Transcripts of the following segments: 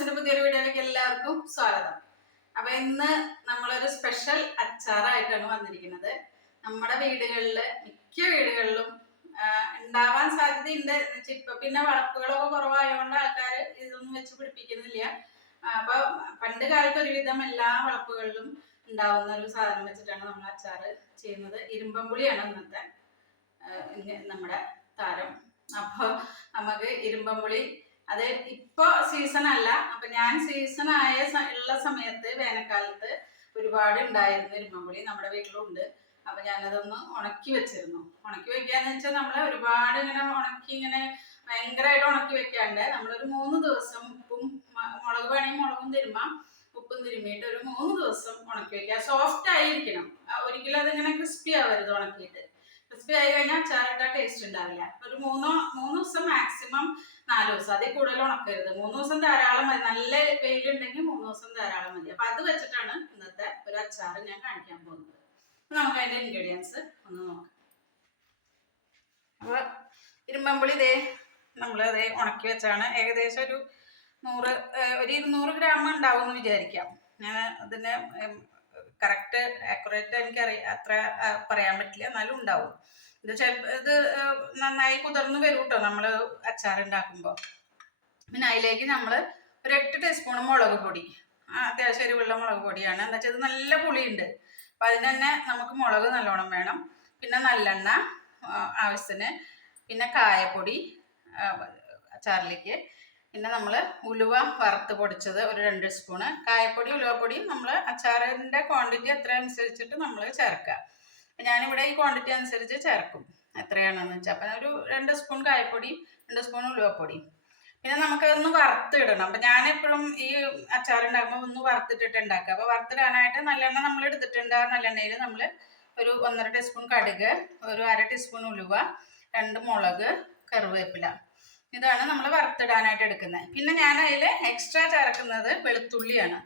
വ്ളോഗ്സിന്റെ പുതിയൊരു വീഡിയോയിലേക്ക് എല്ലാവർക്കും സ്വാഗതം. അപ്പൊ ഇന്ന് നമ്മളൊരു സ്പെഷ്യൽ അച്ചാറായിട്ടാണ് വന്നിരിക്കുന്നത്. നമ്മുടെ വീടുകളിൽ മിക്ക വീടുകളിലും ഉണ്ടാവാൻ സാധ്യതയുണ്ട് ഇപ്പൊ പിന്നെ വളപ്പുകളൊക്കെ കുറവായതുകൊണ്ട് ആൾക്കാർ ഇതൊന്നും വെച്ച് പിടിപ്പിക്കുന്നില്ല. അപ്പൊ പണ്ട് കാലത്ത് ഒരുവിധം എല്ലാ വളപ്പുകളിലും ഉണ്ടാവുന്ന ഒരു സാധനം വെച്ചിട്ടാണ് നമ്മൾ അച്ചാറ് ചെയ്യുന്നത്. ഇരുമ്പമ്പുളിയാണ് ഇന്നത്തെ നമ്മുടെ താരം. അപ്പോൾ നമുക്ക് ഇരുമ്പമ്പുളി അത് ഇപ്പൊ സീസൺ അല്ല. അപ്പൊ ഞാൻ സീസൺ ആയ ഉള്ള സമയത്ത് വേനൽക്കാലത്ത് ഒരുപാട് ഉണ്ടായിരുന്നു ഇരുമ്പമ്പുളി നമ്മുടെ വീട്ടിലുണ്ട്. അപ്പൊ ഞാനതൊന്ന് ഉണക്കി വെച്ചിരുന്നു. ഉണക്കി വെക്കാന്ന് വെച്ചാൽ നമ്മൾ ഒരുപാട് ഇങ്ങനെ ഉണക്കി ഇങ്ങനെ ഭയങ്കരമായിട്ട് ഉണക്കി വെക്കാണ്ട് നമ്മളൊരു മൂന്ന് ദിവസം ഉപ്പും മുളക് വേണമെങ്കിൽ മുളകും തിരുമ്പാം. ഉപ്പും തിരുമ്മിയിട്ട് ഒരു മൂന്ന് ദിവസം ഉണക്കി വെക്കുക. സോഫ്റ്റ് ആയിരിക്കണം. ഒരിക്കലും അതിങ്ങനെ ക്രിസ്പി ആവരുത് ഉണക്കിയിട്ട്. ക്രിസ്പി ആയി കഴിഞ്ഞാൽ അച്ചാറിട്ട ടേസ്റ്റ് ഉണ്ടാവില്ല. ഒരു മൂന്നോ മൂന്ന് ദിവസം മാക്സിമം നാല് ദിവസം. അതിൽ കൂടുതൽ ഉണക്കരുത്. മൂന്ന് ദിവസം ധാരാളം മതി. നല്ല വെയിലുണ്ടെങ്കിൽ മൂന്ന് ദിവസം ധാരാളം മതി. അപ്പൊ അത് വെച്ചിട്ടാണ് ഇന്നത്തെ ഒരു അച്ചാർ ഞാൻ കാണിക്കാൻ പോകുന്നത്. നമുക്ക് അതിന്റെ ഇൻഗ്രീഡിയൻസ് ഒന്ന് നോക്കാം. അപ്പൊ ഇരുമ്പമ്പുളി ഇതേ നമ്മൾ അതേ ഉണക്കി വെച്ചാണ്. ഏകദേശം ഒരു നൂറ് ഒരു ഇരുന്നൂറ് ഗ്രാം ഉണ്ടാവും എന്ന് വിചാരിക്കാം. ഞാൻ അതിന് കറക്റ്റ് ആക്യുറേറ്റ് എനിക്കറിയാം അത്ര പറയാൻ പറ്റില്ല. എന്നാലും ഉണ്ടാവും. ഇത് ഇത് നന്നായി കുതിർന്ന് വരും കേട്ടോ നമ്മൾ അച്ചാർ ഉണ്ടാക്കുമ്പോൾ പിന്നെ അതിലേക്ക് നമ്മൾ ഒരു എട്ട് ടീസ്പൂൺ മുളക് പൊടി. അത്യാവശ്യം എരിവുള്ള മുളക് പൊടിയാണ്. എന്താ വെച്ചാൽ ഇത് നല്ല പുളിയുണ്ട്. അപ്പം അതിന് തന്നെ നമുക്ക് മുളക് നല്ലോണം വേണം. പിന്നെ നല്ലെണ്ണ ആവശ്യത്തിന്. പിന്നെ കായപ്പൊടി അച്ചാറിലേക്ക്. പിന്നെ നമ്മൾ ഉലുവ വറുത്ത് പൊടിച്ചത് ഒരു രണ്ട് സ്പൂണ് കായപ്പൊടി ഉലുവപ്പൊടി നമ്മൾ അച്ചാറിന്റെ ക്വാണ്ടിറ്റി എത്ര അനുസരിച്ചിട്ട് നമ്മൾ ചേർക്കുക ഞാനിവിടെ ഈ ക്വാണ്ടിറ്റി അനുസരിച്ച് ചേർക്കും. എത്രയാണെന്ന് വെച്ചാൽ അപ്പം ഒരു രണ്ട് സ്പൂൺ കായപ്പൊടി രണ്ട് സ്പൂൺ ഉലുവപ്പൊടി. പിന്നെ നമുക്കതൊന്ന് വറുത്തിടണം. അപ്പം ഞാനെപ്പോഴും ഈ അച്ചാർ ഉണ്ടാക്കുമ്പോൾ ഒന്ന് വറുത്തിട്ടിട്ട് ഉണ്ടാക്കുക. അപ്പോൾ വറുത്തിടാനായിട്ട് നല്ലെണ്ണ നമ്മൾ എടുത്തിട്ടുണ്ട്. ആ നല്ലെണ്ണയിൽ നമ്മൾ ഒരു ഒന്നര ടീസ്പൂൺ കടുക് ഒരു അര ടീസ്പൂൺ ഉലുവ രണ്ട് മുളക് കറിവേപ്പില. ഇതാണ് നമ്മൾ വറുത്തിടാനായിട്ട് എടുക്കുന്നത്. പിന്നെ ഞാൻ അതിൽ എക്സ്ട്രാ ചേർക്കുന്നത് വെളുത്തുള്ളിയാണ്.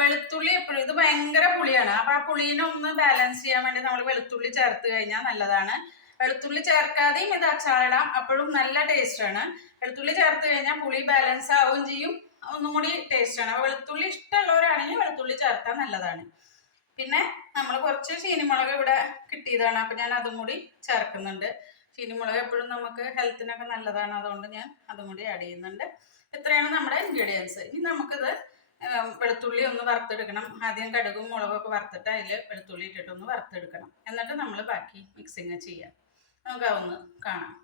വെളുത്തുള്ളി എപ്പോഴും ഇത് ഭയങ്കര പുളിയാണ്. അപ്പൊ ആ പുളീനെ ഒന്ന് ബാലൻസ് ചെയ്യാൻ വേണ്ടി നമ്മൾ വെളുത്തുള്ളി ചേർത്ത് കഴിഞ്ഞാൽ നല്ലതാണ്. വെളുത്തുള്ളി ചേർക്കാതെയും ഇത് അച്ചാറിടാം അപ്പോഴും നല്ല ടേസ്റ്റ് ആണ്. വെളുത്തുള്ളി ചേർത്ത് കഴിഞ്ഞാൽ പുളി ബാലൻസ് ആവുകയും ചെയ്യും. ഒന്നും കൂടി ടേസ്റ്റാണ് അപ്പോൾ വെളുത്തുള്ളി ഇഷ്ടമുള്ളവരാണെങ്കിൽ വെളുത്തുള്ളി ചേർത്താൽ നല്ലതാണ്. പിന്നെ നമ്മൾ കുറച്ച് ചീനിമുളക് ഇവിടെ കിട്ടിയതാണ്. അപ്പം ഞാൻ അതും കൂടി ചേർക്കുന്നുണ്ട്. ചീനിമുളക് എപ്പോഴും നമുക്ക് ഹെൽത്തിനൊക്കെ നല്ലതാണ്. അതുകൊണ്ട് ഞാൻ അതും കൂടി ആഡ് ചെയ്യുന്നുണ്ട്. ഇത്രയാണ് നമ്മുടെ ഇൻഗ്രീഡിയൻസ് ഇനി നമുക്കിത് വെളുത്തുള്ളി ഒന്ന് വറുത്തെടുക്കണം. ആദ്യം കടുകും മുളകൊക്കെ വറുത്തിട്ട് അതിൽ വെളുത്തുള്ളി ഇട്ടിട്ട് ഒന്ന് വറുത്തെടുക്കണം. എന്നിട്ട് നമ്മൾ ബാക്കി മിക്സിങ് ചെയ്യാം. നമുക്ക് അതൊന്ന് കാണാം.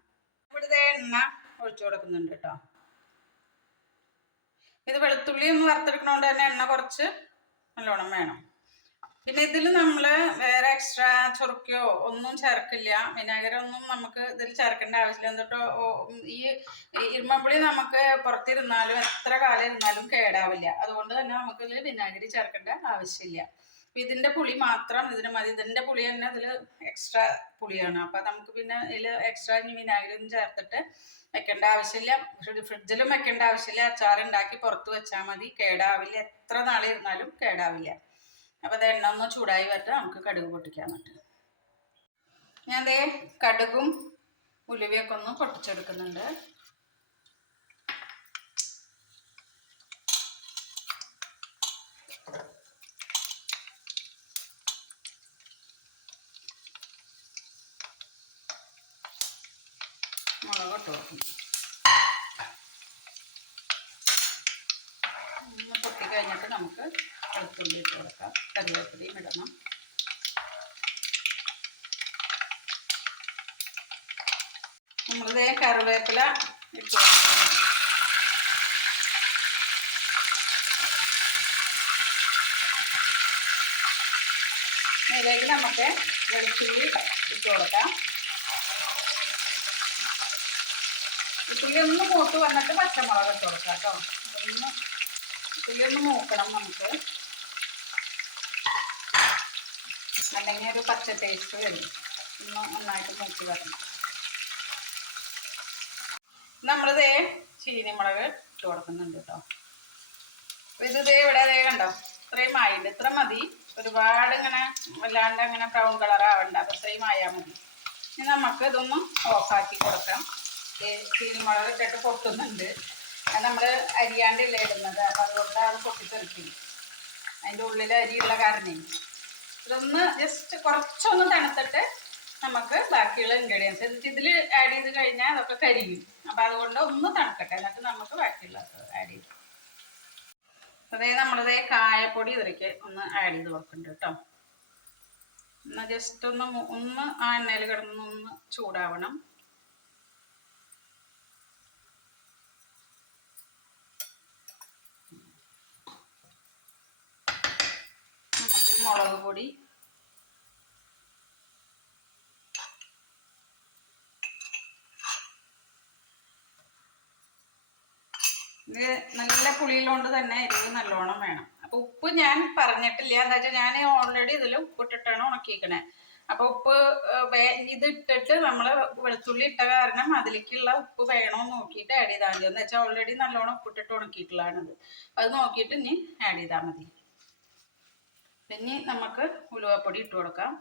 ഇവിടുത്തെ എണ്ണ ഒഴിച്ചു കൊടുക്കുന്നുണ്ട് കേട്ടോ ഇത് വെളുത്തുള്ളി ഒന്ന് വറുത്തെടുക്കണോണ്ട് തന്നെ എണ്ണ കുറച്ച് നല്ലോണം വേണം. പിന്നെ ഇതിൽ നമ്മൾ വേറെ എക്സ്ട്രാ ചൊറുക്കയോ ഒന്നും ചേർക്കില്ല. വിനാഗിരൊന്നും നമുക്ക് ഇതിൽ ചേർക്കേണ്ട ആവശ്യമില്ല. എന്നിട്ടോ ഈ ഇരുമ്പുളി നമുക്ക് പുറത്തിരുന്നാലും എത്ര കാലം ഇരുന്നാലും കേടാവില്ല. അതുകൊണ്ട് തന്നെ നമുക്ക് ഇതിൽ വിനാഗിരി ചേർക്കേണ്ട ആവശ്യമില്ല. ഇതിന്റെ പുളി മാത്രം ഇതിന് മതി. ഇതിന്റെ പുളി തന്നെ ഇതിൽ എക്സ്ട്രാ പുളിയാണ്. അപ്പൊ നമുക്ക് പിന്നെ ഇതിൽ എക്സ്ട്രാ ഇനി വിനാഗിരി ഒന്നും ചേർത്തിട്ട് വെക്കേണ്ട ആവശ്യമില്ല. ഫ്രി- ഫ്രിഡ്ജിലും വെക്കേണ്ട ആവശ്യമില്ല. അച്ചാർ ഉണ്ടാക്കി പുറത്ത് വെച്ചാൽ മതി. കേടാവില്ല. എത്ര നാളിരുന്നാലും കേടാവില്ല. അപ്പോൾ അത് എണ്ണ ഒന്ന് ചൂടായി വരട്ടെ. നമുക്ക് കടുക് പൊട്ടിക്കാൻ പറ്റും. ഞാൻ ദേ കടുകും ഉലുവയൊക്കെ ഒന്ന് പൊട്ടിച്ചെടുക്കുന്നുണ്ട്. മുളക് ഇട്ട് കൊടുക്കും. പൊട്ടി കഴിഞ്ഞിട്ട് നമുക്ക് വെളുത്തുള്ളി ഇട്ട് കൊടുക്കാം. കറിവേപ്പിലയും ഇടണം. നമ്മളിതേ കറിവേപ്പില ഇട്ടു ഇതിലേക്ക് നമുക്ക് വെളുത്തുള്ളി ഇട്ട് കൊടുക്കാം. വെളുത്തുള്ളി ഒന്ന് മൂത്ത് വന്നിട്ട് പച്ചമുളക് ഇട്ട് കൊടുക്കാം കേട്ടോ. ഒന്ന് വെളുത്തുള്ളി ഒന്ന് മൂക്കണം നമുക്ക്. അല്ലെങ്കിൽ ഒരു പച്ച ടേസ്റ്റ് വരും. ഒന്ന് നന്നായിട്ട് മൂത്ത് വരണം. നമ്മളിതേ ചീനിമുളക് ഇട്ട് കൊടുക്കുന്നുണ്ട് കേട്ടോ അപ്പോൾ ഇത് ഇതേ ഇവിടെ അതേ കണ്ടോ? ഇത്രയും ആയിട്ടുണ്ട് ഇത്ര മതി. ഒരുപാട് ഇങ്ങനെ വല്ലാണ്ട് അങ്ങനെ ബ്രൗൺ കളർ ആവണ്ട. അപ്പൊ ഇത്രയും ആയാൽ മതി. ഇനി നമുക്ക് ഇതൊന്ന് ഓഫാക്കി കൊടുക്കാം. ചീനിമുളക് ഇട്ടിട്ട് പൊട്ടുന്നുണ്ട്. അത് നമ്മൾ അരിയാണ്ടല്ലേ ഇടുന്നത്. അപ്പം അതുകൊണ്ട് അത് പൊട്ടിത്തെറിക്കും അതിന്റെ ഉള്ളിൽ അരിയുള്ള കാരണം. ഇതൊന്ന് ജസ്റ്റ് കുറച്ചൊന്ന് തണുത്തിട്ട് നമുക്ക് ബാക്കിയുള്ള ഇൻഗ്രീഡിയൻസ് എന്നിട്ട് ഇതിൽ ആഡ് ചെയ്ത് കഴിഞ്ഞാൽ അതൊക്കെ കരിയും. അപ്പം അതുകൊണ്ട് ഒന്ന് തണുക്കട്ടെ. എന്നിട്ട് നമുക്ക് ബാക്കിയുള്ളത് ആഡ് ചെയ്യും. അതേ നമ്മളിതേ കായപ്പൊടി ഇതിലേക്ക് ഒന്ന് ആഡ് ചെയ്ത് കൊടുക്കുന്നുണ്ട് കേട്ടോ. എന്നാൽ ജസ്റ്റ് ഒന്ന് ഒന്ന് ആ എണ്ണയിൽ കിടന്ന് ഒന്ന് ചൂടാവണം. മുളക് പൊടി ഇത് നല്ല പുളിയിലോണ്ട് തന്നെ എരിവ് നല്ലോണം വേണം. അപ്പൊ ഉപ്പ് ഞാൻ പറഞ്ഞിട്ടില്ല. എന്താ വെച്ചാൽ ഞാൻ ഓൾറെഡി ഇതിൽ ഉപ്പിട്ടിട്ടാണ് ഉണക്കിക്കണേ അപ്പൊ ഉപ്പ് ഇത് ഇട്ടിട്ട് നമ്മൾ വെളുത്തുള്ളി ഇട്ട കാരണം അതിലേക്കുള്ള ഉപ്പ് വേണോ നോക്കിയിട്ട് ആഡ് ചെയ്താൽ മതി. എന്ന് വെച്ചാൽ ഓൾറെഡി നല്ലോണം ഉപ്പിട്ടിട്ട് ഉണക്കിയിട്ടുള്ളതാണിത് അത് നോക്കിയിട്ട് ഇനി ആഡ് ചെയ്താൽ മതി. പിന്നെ നമുക്ക് ഉലുവപ്പൊടി ഇട്ട് കൊടുക്കാം.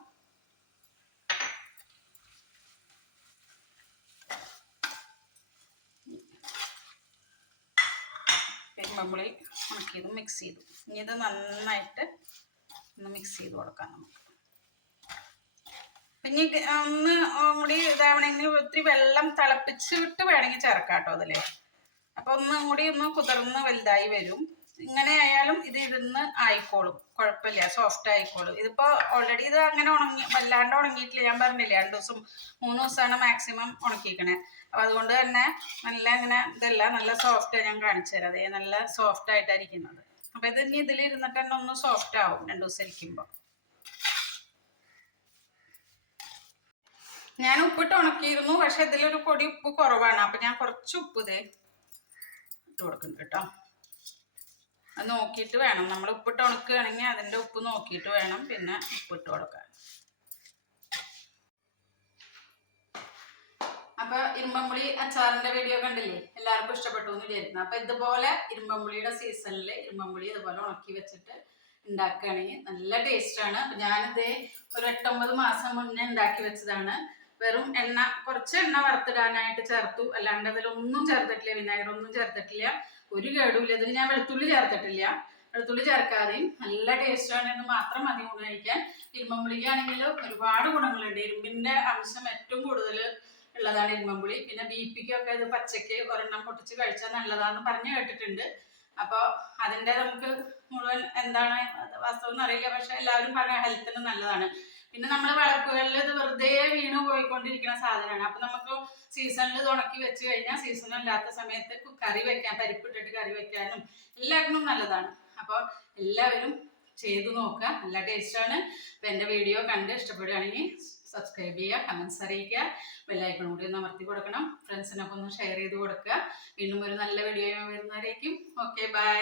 പെരുമ്പുളി ഉണക്കിയത് മിക്സ് ചെയ്തു. ഇനി ഇത് നന്നായിട്ട് ഒന്ന് മിക്സ് ചെയ്ത് കൊടുക്കാം നമുക്ക്. പിന്നെ ഒന്ന് കൂടി ഇതാവണമെങ്കിൽ ഒത്തിരി വെള്ളം തിളപ്പിച്ചിട്ട് വേണമെങ്കിൽ ചേർക്കാം കേട്ടോ അതിൽ അപ്പൊ ഒന്നും കൂടി ഒന്ന് കുതിർന്ന് വലുതായി വരും. ഇങ്ങനെ ആയാലും ഇത് ഇരുന്ന് ആയിക്കോളും. കുഴപ്പമില്ല സോഫ്റ്റ് ആയിക്കോളും. ഇതിപ്പോ ഓൾറെഡി ഇത് അങ്ങനെ ഉണങ്ങി വല്ലാണ്ട് ഉണങ്ങിയിട്ടില്ല. ഞാൻ പറഞ്ഞില്ലേ രണ്ട് ദിവസം മൂന്ന് ദിവസമാണ് മാക്സിമം ഉണക്കിക്കണേ. അപ്പൊ അതുകൊണ്ട് തന്നെ നല്ല ഇങ്ങനെ ഇതല്ല നല്ല സോഫ്റ്റ് ഞാൻ കാണിച്ചു തരാം. അതേ നല്ല സോഫ്റ്റ് ആയിട്ടായിരിക്കുന്നത്. അപ്പൊ ഇത് ഇനി ഇതിൽ ഇരുന്നിട്ട് തന്നെ ഒന്ന് സോഫ്റ്റ് ആവും രണ്ടു ദിവസം ഇരിക്കുമ്പോൾ ഞാൻ ഉപ്പിട്ട് ഉണക്കിയിരുന്നു പക്ഷെ ഇതിലൊരു പൊടി ഉപ്പ് കുറവാണ്. അപ്പൊ ഞാൻ കുറച്ച് ഉപ്പ് ഇതേ ഇട്ട് കൊടുക്കുന്നുണ്ട് കേട്ടോ. അത് നോക്കിയിട്ട് വേണം. നമ്മൾ ഉപ്പിട്ട് ഉണക്കുകയാണെങ്കിൽ അതിന്റെ ഉപ്പ് നോക്കിയിട്ട് വേണം. പിന്നെ ഉപ്പിട്ട് കൊടുക്കാൻ. അപ്പൊ ഇരുമ്പമ്പുളി അച്ചാറിന്റെ വീഡിയോ കണ്ടില്ലേ? എല്ലാവർക്കും ഇഷ്ടപ്പെട്ടു എന്ന് വിചാരിക്കുന്നു. അപ്പൊ ഇതുപോലെ ഇരുമ്പമ്പുളിയുടെ സീസണിൽ ഇരുമ്പമ്പുളി ഇതുപോലെ ഉണക്കി വെച്ചിട്ട് ഉണ്ടാക്കുകയാണെങ്കിൽ നല്ല ടേസ്റ്റ് ആണ്. അപ്പൊ ഞാനിത് ഒരു എട്ടൊമ്പത് മാസം മുന്നേ ഉണ്ടാക്കി വെച്ചതാണ്. വെറും എണ്ണ കുറച്ച് എണ്ണ വറുത്തിടാനായിട്ട് ചേർത്തു. അല്ലാണ്ട് അതിലൊന്നും ചേർത്തിട്ടില്ല. വിനാഗിരി ഒന്നും ചേർത്തിട്ടില്ല. ഒരു കേടുമില്ല. ഇതിൽ ഞാൻ വെളുത്തുള്ളി ചേർത്തിട്ടില്ല. വെളുത്തുള്ളി ചേർക്കാതെയും നല്ല ടേസ്റ്റാണ് എന്ന് മാത്രം മതി ഊണ് കഴിക്കാൻ. ഇരുമ്പമ്പുളിക്കാണെങ്കിൽ ഒരുപാട് ഗുണങ്ങളുണ്ട്. ഇരുമ്പിന്റെ അംശം ഏറ്റവും കൂടുതൽ ഉള്ളതാണ് ഇരുമ്പമ്പുളി. പിന്നെ ബി പിക്കൊക്കെ ഇത് പച്ചയ്ക്ക് ഒരെണ്ണം പൊട്ടിച്ച് കഴിച്ചാൽ നല്ലതാന്ന് പറഞ്ഞു കേട്ടിട്ടുണ്ട്. അപ്പോൾ അതിന്റെ നമുക്ക് മുഴുവൻ എന്താണ് വാസ്തവം എന്നറിയില്ല. പക്ഷെ എല്ലാവരും പറഞ്ഞ ഹെൽത്തിന് നല്ലതാണ്. പിന്നെ നമ്മൾ വിളക്കുകളിൽ ഇത് വെറുതെ വീണ് പോയിക്കൊണ്ടിരിക്കുന്ന സാധനമാണ് അപ്പൊ നമുക്ക് സീസണിൽ ഉണക്കി വെച്ച് കഴിഞ്ഞാൽ സീസണില്ലാത്ത സമയത്ത് കറി വെക്കാൻ പരിപ്പിട്ടിട്ട് കറി വെക്കാനും എല്ലാത്തിനും നല്ലതാണ്. അപ്പോൾ എല്ലാവരും ചെയ്തു നോക്കുക. നല്ല ടേസ്റ്റാണ് അപ്പോൾ എന്റെ വീഡിയോ കണ്ട് ഇഷ്ടപ്പെടുകയാണെങ്കിൽ സബ്സ്ക്രൈബ് ചെയ്യുക കമൻസ് അറിയിക്കുക ബെല്ലൈക്കൺ കൂടി ഒന്ന് അമർത്തി കൊടുക്കണം. ഫ്രണ്ട്സിനൊക്കെ ഒന്ന് ഷെയർ ചെയ്ത് കൊടുക്കുക. വീണ്ടും ഒരു നല്ല വീഡിയോ വരുന്നവരേക്കും. Okay bye